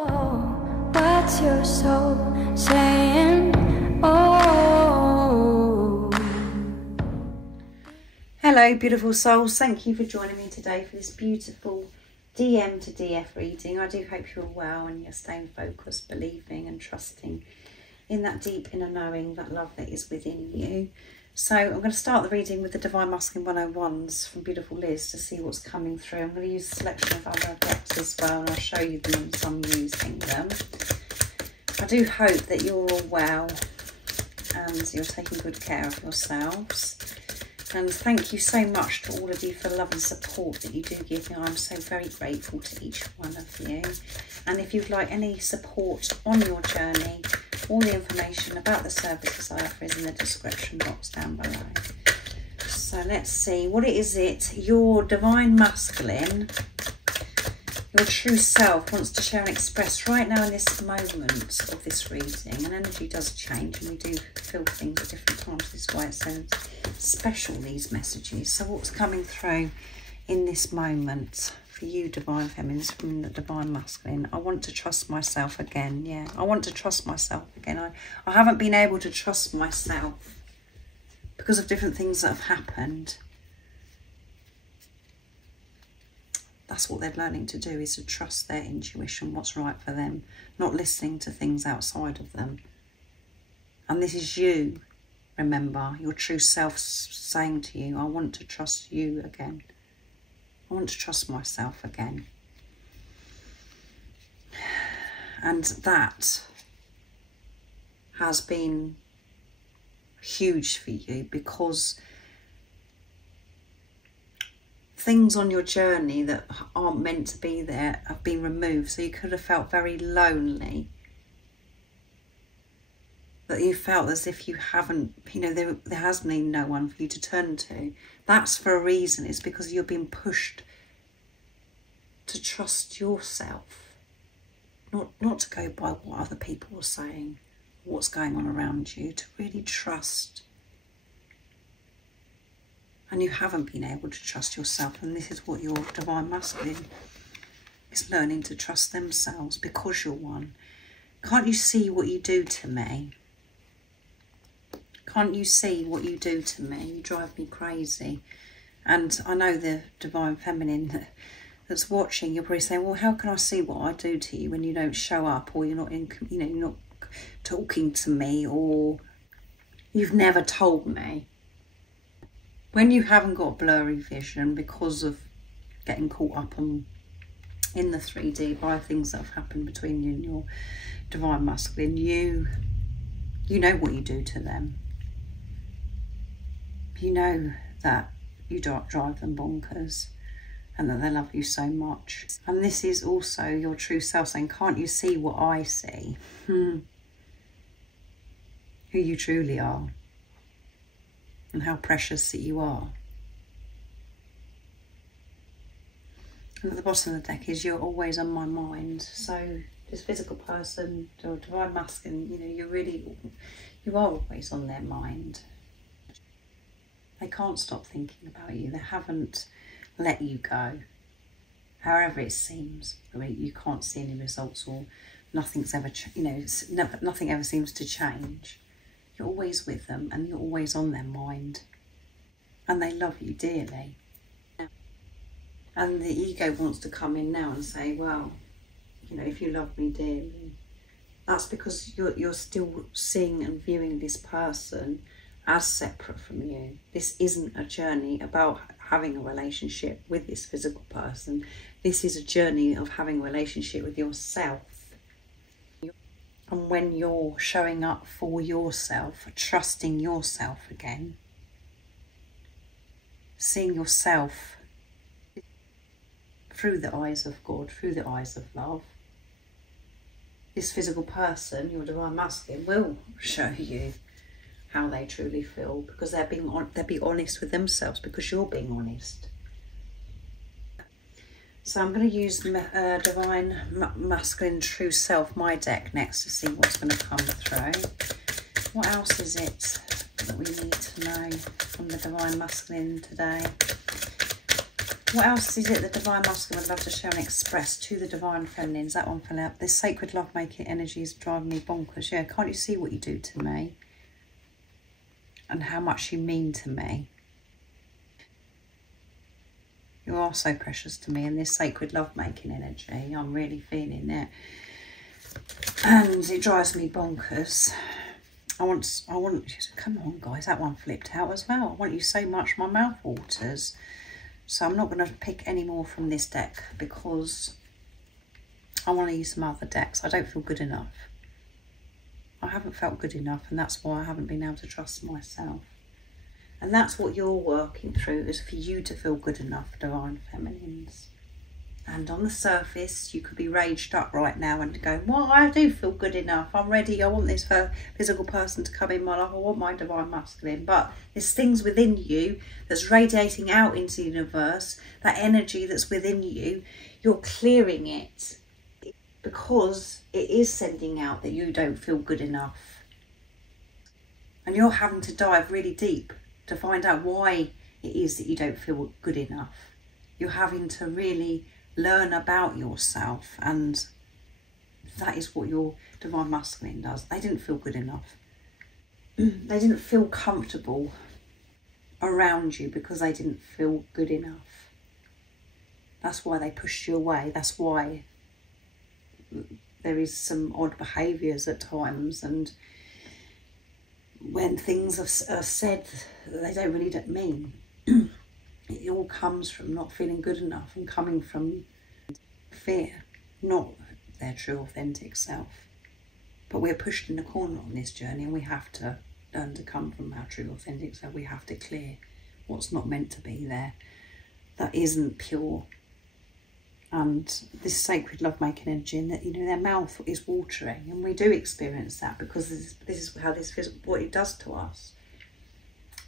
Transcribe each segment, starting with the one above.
What's your soul saying? Oh. Hello beautiful souls, thank you for joining me today for this beautiful DM to DF reading. I do hope you're well and you're staying focused, believing and trusting in that deep inner knowing, that love that is within you. So I'm going to start the reading with the Divine Masculine 101s from beautiful Liz to see what's coming through. I'm going to use a selection of other decks as well, and I'll show you them as I'm using them. I do hope that you're all well and you're taking good care of yourselves. And thank you so much to all of you for love and support that you do give me. I'm so very grateful to each one of you. And if you'd like any support on your journey, all the information about the services I offer is in the description box down below. So let's see, what is it your Divine Masculine, your true self, wants to share and express right now in this moment of this reading? And energy does change and we do feel things at different times. This is why it's so special, these messages. So what's coming through in this moment for you, Divine Feminines, from the Divine Masculine? I want to trust myself again. Yeah, I want to trust myself again. I haven't been able to trust myself because of different things that have happened. That's what they're learning to do, is to trust their intuition, what's right for them, not listening to things outside of them. And this is you, remember, your true self saying to you, I want to trust you again. I want to trust myself again. And that has been huge for you because things on your journey that aren't meant to be there have been removed. So you could have felt very lonely. That you felt as if you haven't, you know, there has been no one for you to turn to. That's for a reason. It's because you're being pushed to trust yourself. Not to go by what other people are saying, what's going on around you, to really trust. And you haven't been able to trust yourself, and this is what your Divine Masculine is learning, to trust themselves because you're one. Can't you see what you do to me? Can't you see what you do to me? You drive me crazy. And I know the Divine Feminine that's watching, you're probably saying, well, how can I see what I do to you when you don't show up, or you're not in, you know, you're not talking to me, or you've never told me? When you haven't got blurry vision because of getting caught up in the 3D by things that have happened between you and your Divine Masculine, you know what you do to them. You know that you drive them bonkers and that they love you so much. And this is also your true self saying, can't you see what I see? Who you truly are and how precious that you are. And at the bottom of the deck is, you're always on my mind. So this physical person, or Divine Masculine, you know, you are always on their mind. They can't stop thinking about you. They haven't let you go. However it seems, I mean, you can't see any results, or nothing's ever, you know, nothing ever seems to change. You're always with them and you're always on their mind. And they love you dearly. And the ego wants to come in now and say, well, you know, if you love me dearly, that's because you're still seeing and viewing this person as separate from you. This isn't a journey about having a relationship with this physical person. This is a journey of having a relationship with yourself. And when you're showing up for yourself, trusting yourself again, seeing yourself through the eyes of God, through the eyes of love, this physical person, your Divine Masculine, will show you how they truly feel, because they'll be honest with themselves, because you're being honest. So I'm going to use the Divine Masculine True Self, my deck, next to see what's going to come through. What else is it that we need to know from the Divine Masculine today? What else is it the Divine Masculine would love to share and express to the Divine Feminine? Is that one fell out? This sacred love-making energy is driving me bonkers. Yeah, can't you see what you do to me? And how much you mean to me? You are so precious to me in this sacred love-making energy. I'm really feeling it. And it drives me bonkers. I want you to, come on guys, that one flipped out as well. I want you so much, my mouth waters. So I'm not going to pick any more from this deck because I want to use some other decks. I don't feel good enough. I haven't felt good enough, and that's why I haven't been able to trust myself. And that's what you're working through, is for you to feel good enough, Divine Feminines. And on the surface, you could be raged up right now and go, well, I do feel good enough. I'm ready. I want this physical person to come in my life. I want my Divine Masculine. But there's things within you that's radiating out into the universe. That energy that's within you, you're clearing it because it is sending out that you don't feel good enough. And you're having to dive really deep to find out why it is that you don't feel good enough. You're having to really learn about yourself, and that is what your Divine Masculine does. They didn't feel good enough. They didn't feel comfortable around you because they didn't feel good enough. That's why they pushed you away. That's why there is some odd behaviours at times, and when things are said that they don't really mean. It all comes from not feeling good enough and coming from fear, not their true authentic self. But we're pushed in the corner on this journey, and we have to learn to come from our true authentic self. We have to clear what's not meant to be there, that isn't pure. And this sacred love-making energy, and that, you know, their mouth is watering, and we do experience that because this is how this what it does to us.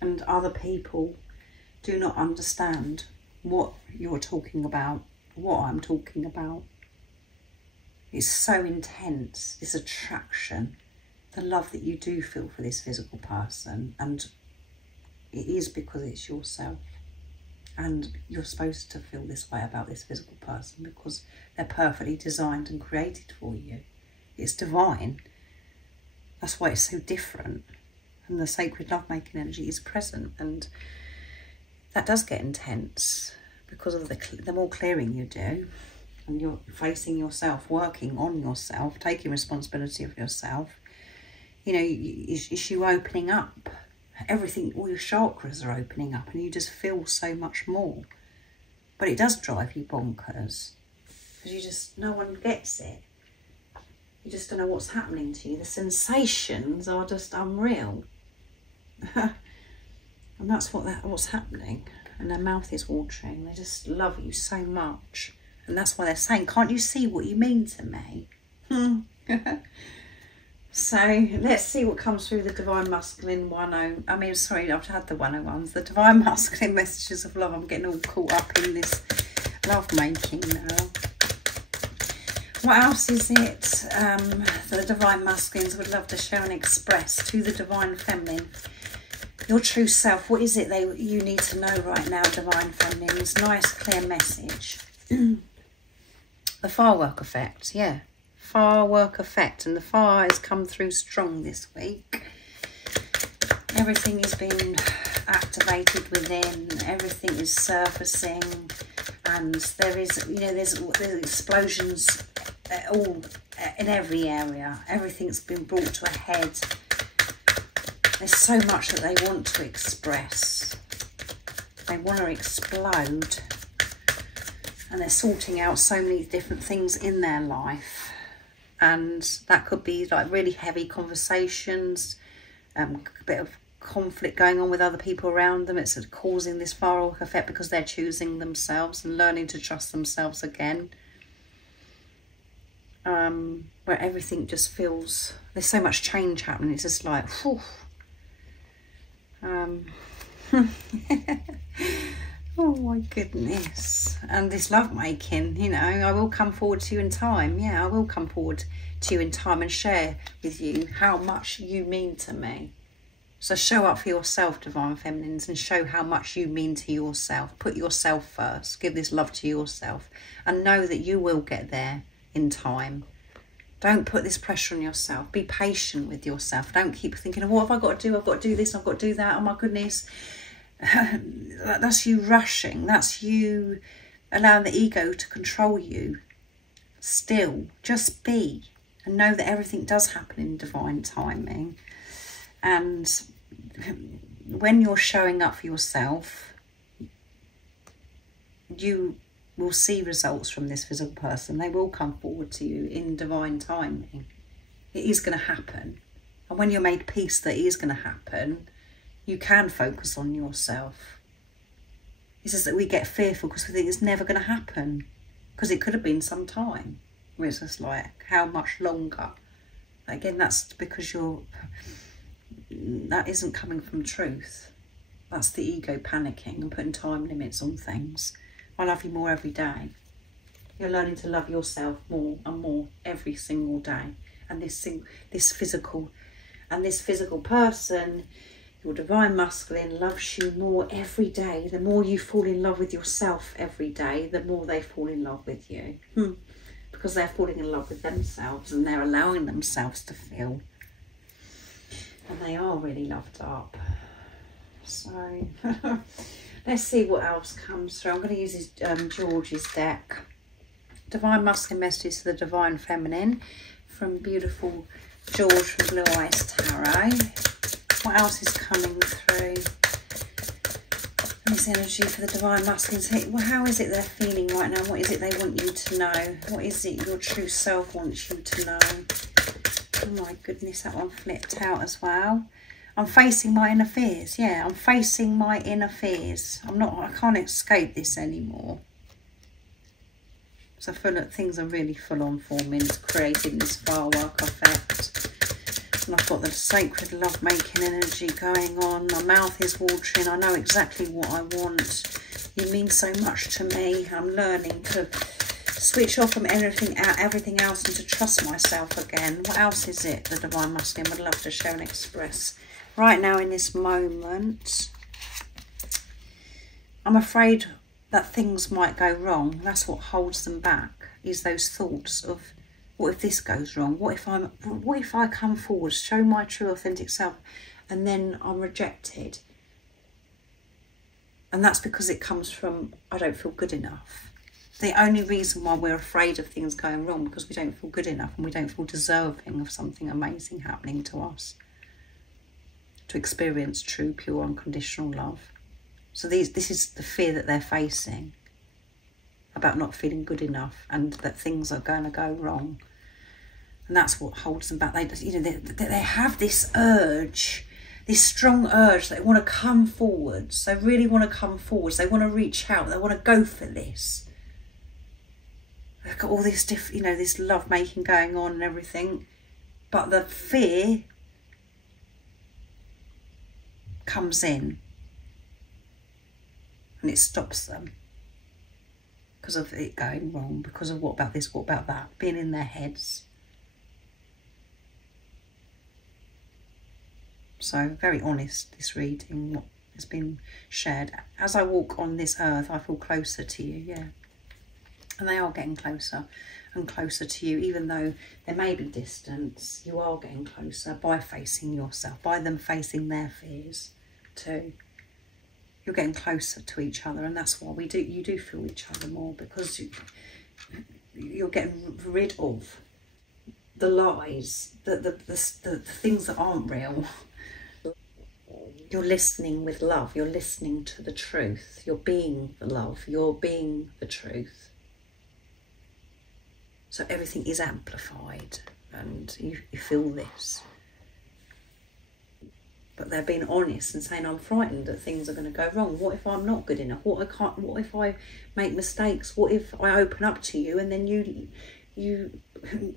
And other people do not understand what you're talking about, what I'm talking about. It's so intense, this attraction, the love that you do feel for this physical person, and it is because it's yourself. And you're supposed to feel this way about this physical person because they're perfectly designed and created for you. It's divine. That's why it's so different. And the sacred love-making energy is present, and that does get intense because of the more clearing you do, and you're facing yourself, working on yourself, taking responsibility of yourself. You know, it's you opening up. Everything, all your chakras are opening up, and you just feel so much more. But it does drive you bonkers because no one gets it. You just don't know what's happening to you. The sensations are just unreal. And that's what's happening. And their mouth is watering. They just love you so much. And that's why they're saying, can't you see what you mean to me? So let's see what comes through the Divine Masculine I've had the 101s. The Divine Masculine messages of love. I'm getting all caught up in this love making now. What else is it the Divine Masculines would love to share and express to the Divine Feminine? Your true self. What is it you need to know right now, Divine Feminines? Nice, clear message. The firework effect, yeah. Firework effect, and the fire has come through strong this week. Everything is being activated within, everything is surfacing, and there is, you know, there's explosions all in every area. Everything's been brought to a head. There's so much that they want to express. They want to explode, and they're sorting out so many different things in their life. And that could be like really heavy conversations, a bit of conflict going on with other people around them. It's causing this firework effect because they're choosing themselves and learning to trust themselves again. Where everything just feels, there's so much change happening. It's just like, whew. Oh my goodness. And this love making, you know, I will come forward to you in time. Yeah, I will come forward to you in time and share with you how much you mean to me. So show up for yourself, Divine Feminines, and show how much you mean to yourself. Put yourself first. Give this love to yourself. And know that you will get there in time. Don't put this pressure on yourself. Be patient with yourself. Don't keep thinking, oh, what have I got to do? I've got to do this. I've got to do that. Oh, my goodness. That's you rushing. That's you allowing the ego to control you. Still, just be. And know that everything does happen in divine timing. And when you're showing up for yourself, you will see results from this physical person. They will come forward to you in divine timing. It is going to happen. And when you're made peace that it is going to happen, you can focus on yourself. It's just that we get fearful because we think it's never going to happen. Because it could have been some time. Where it's just like, how much longer? Again, that's because that isn't coming from truth. That's the ego panicking and putting time limits on things. I love you more every day. You're learning to love yourself more and more every single day. And this physical person, your divine masculine, loves you more every day. The more you fall in love with yourself every day, the more they fall in love with you. Because they're falling in love with themselves and they're allowing themselves to feel. And they are really loved up. So let's see what else comes through. I'm going to use George's deck. Divine Masculine Messages to the Divine Feminine from beautiful George from Blue Eyes Tarot. What else is coming through? This energy for the Divine Masculine. Well, how is it they're feeling right now? What is it they want you to know? What is it your true self wants you to know? Oh my goodness, that one flipped out as well. I'm facing my inner fears. Yeah, I'm facing my inner fears. I can't escape this anymore. So I feel that things are really full on for me. It's creating this firework effect. And I've got the sacred love-making energy going on. My mouth is watering. I know exactly what I want. You mean so much to me. I'm learning to switch off from everything else and to trust myself again. What else is it the Divine Masculine would love to share and express right now in this moment? I'm afraid that things might go wrong. That's what holds them back, is those thoughts of, what if this goes wrong? What if I come forward, show my true authentic self, and then I'm rejected? And that's because it comes from, I don't feel good enough. The only reason why we're afraid of things going wrong because we don't feel good enough and we don't feel deserving of something amazing happening to us. To experience true, pure, unconditional love. So this is the fear that they're facing about not feeling good enough and that things are going to go wrong. And that's what holds them back. They have this urge, this strong urge. They want to come forwards. They really want to come forwards. They want to reach out. They want to go for this. They've got all this this love making going on and everything, but the fear comes in and it stops them because of it going wrong, because of what about this, what about that, being in their heads. So very honest, this reading, what has been shared. As I walk on this earth, I feel closer to you, yeah. And they are getting closer and closer to you, even though there may be distance. You are getting closer by facing yourself, by them facing their fears too. You're getting closer to each other, and that's why you do feel each other more, because you're getting rid of the lies, the things that aren't real. You're listening with love. You're listening to the truth. You're being the love. You're being the truth. So everything is amplified and you feel this. But they're being honest and saying, I'm frightened that things are going to go wrong. What if I'm not good enough? What if I make mistakes? What if I open up to you and then you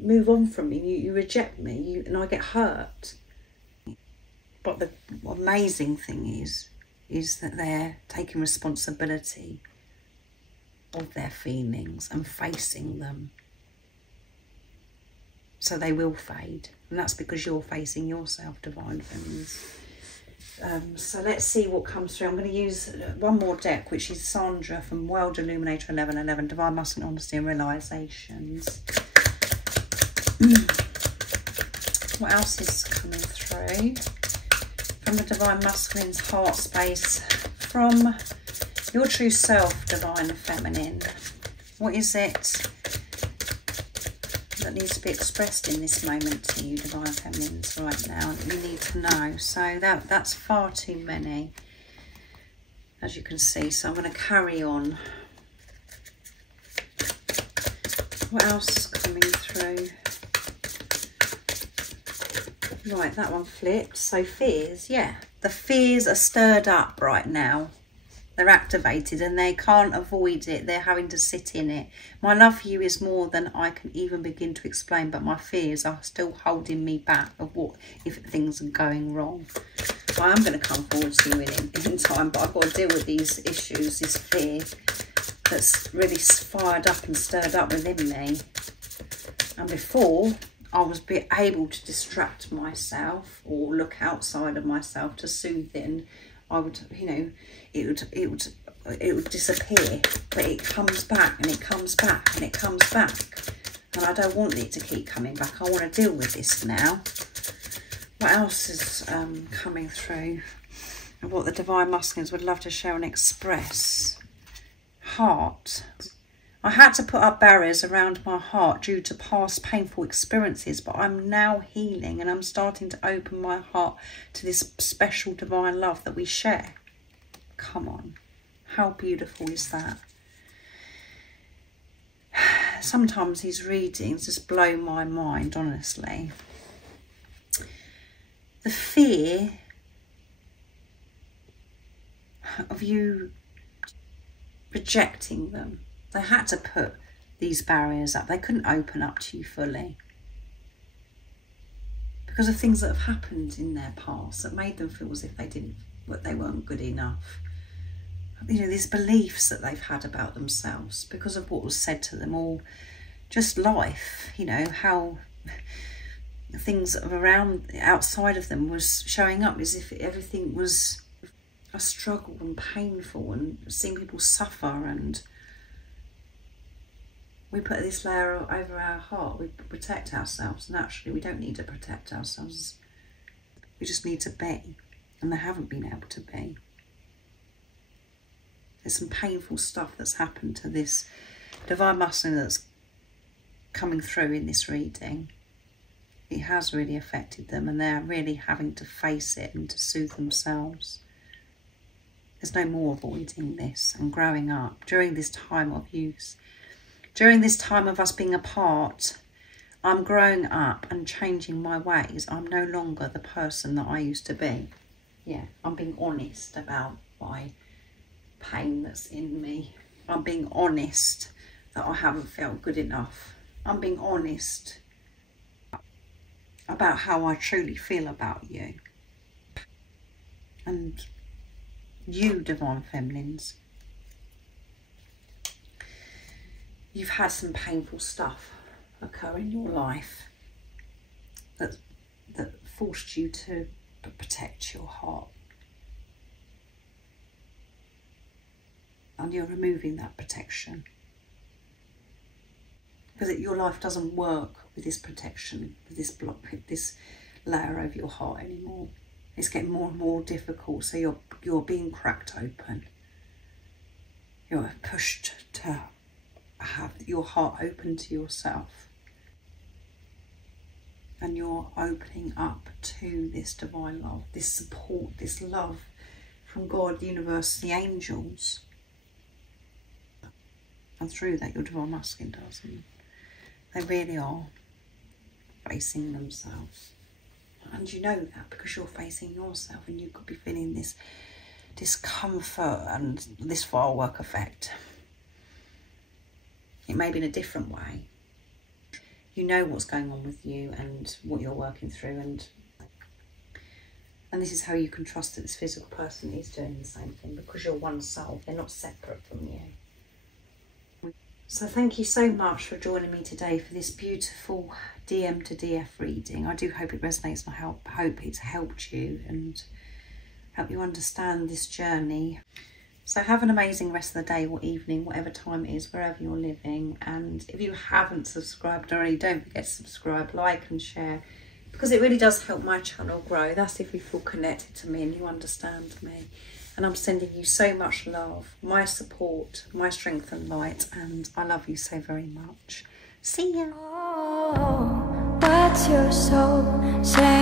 move on from me, you reject me, and I get hurt? But the amazing thing is that they're taking responsibility of their feelings and facing them. So they will fade. And that's because you're facing yourself, Divine Feminines. So let's see what comes through. I'm going to use one more deck, which is Sandra from World Illuminator 1111, Divine Masculine Honesty and Realizations. What else is coming through from the Divine Masculine's heart space, from your true self, Divine Feminine? What is it that needs to be expressed in this moment to you, Divine Feminines, right now, that you need to know? So that's far too many, as you can see. So I'm going to carry on. What else is coming through? Right, that one flipped. So fears, yeah. The fears are stirred up right now. They're activated and they can't avoid it. They're having to sit in it. My love for you is more than I can even begin to explain, but my fears are still holding me back of what if things are going wrong. I am going to come forward to you in time, but I've got to deal with these issues, this fear that's really fired up and stirred up within me. And before, I was able to distract myself or look outside of myself to soothe it, and I would, you know, it would disappear, but it comes back and it comes back and it comes back, and I don't want it to keep coming back. I want to deal with this now. What else is coming through, and what the Divine Masculines would love to share and express? Heart. I had to put up barriers around my heart due to past painful experiences, but I'm now healing and I'm starting to open my heart to this special divine love that we share. Come on, how beautiful is that? Sometimes these readings just blow my mind, honestly. The fear of you rejecting them. They had to put these barriers up. They couldn't open up to you fully because of things that have happened in their past that made them feel as if they weren't good enough. You know, these beliefs that they've had about themselves because of what was said to them, or just life, you know, how things around outside of them was showing up as if everything was a struggle and painful, and seeing people suffer, and we put this layer over our heart. We protect ourselves, and actually we don't need to protect ourselves. We just need to be, and they haven't been able to be. There's some painful stuff that's happened to this Divine Masculine that's coming through in this reading. It has really affected them, and they're really having to face it and to soothe themselves. There's no more avoiding this and growing up during this time of use. During this time of us being apart, I'm growing up and changing my ways. I'm no longer the person that I used to be. Yeah, I'm being honest about my pain that's in me. I'm being honest that I haven't felt good enough. I'm being honest about how I truly feel about you. And you, Divine Feminines, you've had some painful stuff occur in your life that forced you to protect your heart. And you're removing that protection. Because your life doesn't work with this protection, with this block, with this layer over your heart anymore. It's getting more and more difficult, so you're being cracked open. You're pushed to have your heart open to yourself, and you're opening up to this divine love, this support, this love from God, the universe, the angels, and through that your Divine Masculine does, and they really are facing themselves. And you know that because you're facing yourself, and you could be feeling this discomfort and this firework effect. It may be in a different way. You know what's going on with you and what you're working through, and this is how you can trust that this physical person is doing the same thing, because you're one soul. They're not separate from you. So thank you so much for joining me today for this beautiful DM to DF reading. I do hope it resonates, and I hope it's helped you, and help you understand this journey. So have an amazing rest of the day or evening, whatever time it is, wherever you're living. And if you haven't subscribed already, don't forget to subscribe, like and share, because it really does help my channel grow. That's if you feel connected to me and you understand me. And I'm sending you so much love, my support, my strength and light, and I love you so very much. See ya. Oh, what's your soul saying?